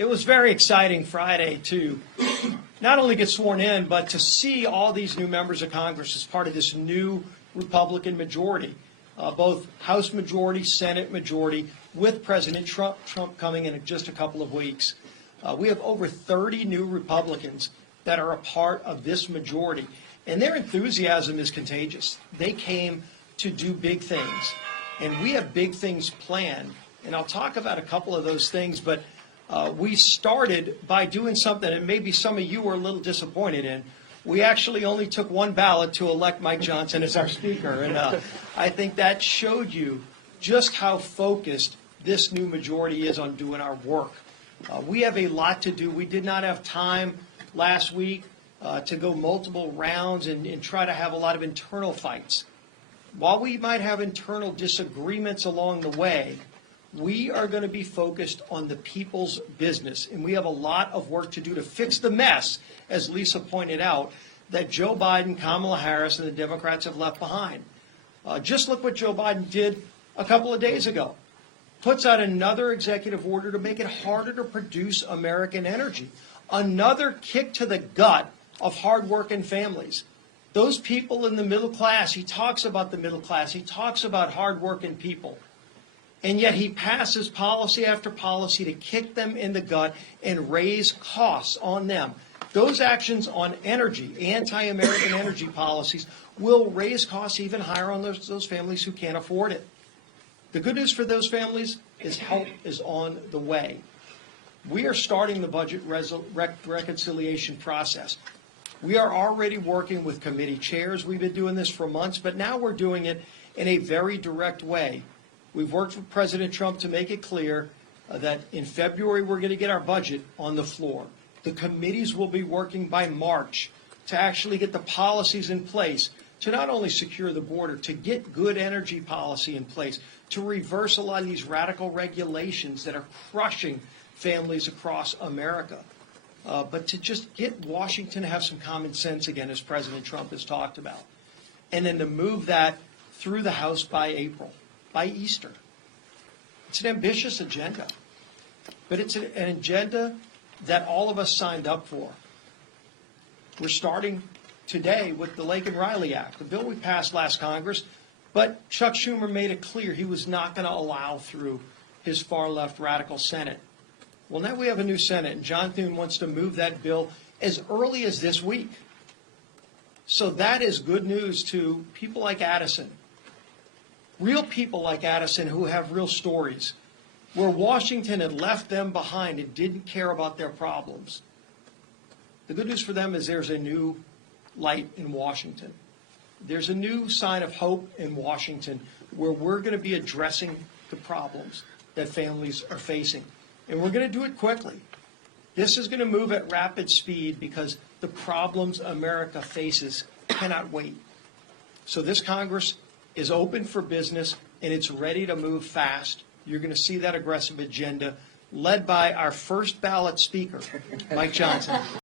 It was very exciting Friday to not only get sworn in, but to see all these new members of Congress as part of this new Republican majority, both House majority, Senate majority, with President Trump coming in just a couple of weeks. We have over 30 new Republicans that are a part of this majority, and their enthusiasm is contagious. They came to do big things, and we have big things planned, and I'll talk about a couple of those things, but we started by doing something that maybe some of you were a little disappointed in. We actually only took one ballot to elect Mike Johnson as our speaker, and I think that showed you just how focused this new majority is on doing our work. We have a lot to do. We did not have time last week to go multiple rounds and try to have a lot of internal fights. While we might have internal disagreements along the way, we are going to be focused on the people's business, and we have a lot of work to do to fix the mess, as Lisa pointed out, that Joe Biden, Kamala Harris, and the Democrats have left behind. Just look what Joe Biden did a couple of days ago. Puts out another executive order to make it harder to produce American energy. Another kick to the gut of hardworking families. Those people in the middle class, he talks about the middle class, he talks about hardworking people. And yet he passes policy after policy to kick them in the gut and raise costs on them. Those actions on energy, anti-American energy policies, will raise costs even higher on those families who can't afford it. The good news for those families is help is on the way. We are starting the budget reconciliation process. We are already working with committee chairs. We've been doing this for months, but now we're doing it in a very direct way. We've worked with President Trump to make it clear that in February we're going to get our budget on the floor. The committees will be working by March to actually get the policies in place to not only secure the border, to get good energy policy in place, to reverse a lot of these radical regulations that are crushing families across America, but to just get Washington to have some common sense again, as President Trump has talked about, and then to move that through the House by April. By Easter. It's an ambitious agenda, but it's an agenda that all of us signed up for. We're starting today with the Lake and Riley Act, the bill we passed last Congress, but Chuck Schumer made it clear he was not going to allow through his far-left radical Senate. Well, now we have a new Senate, and John Thune wants to move that bill as early as this week. So that is good news to people like Addison. Real people like Addison who have real stories, where Washington had left them behind and didn't care about their problems. The good news for them is there's a new light in Washington. There's a new sign of hope in Washington where we're going to be addressing the problems that families are facing. And we're going to do it quickly. This is going to move at rapid speed because the problems America faces cannot wait. So this Congress is open for business, and it's ready to move fast. You're going to see that aggressive agenda led by our first ballot speaker, Mike Johnson.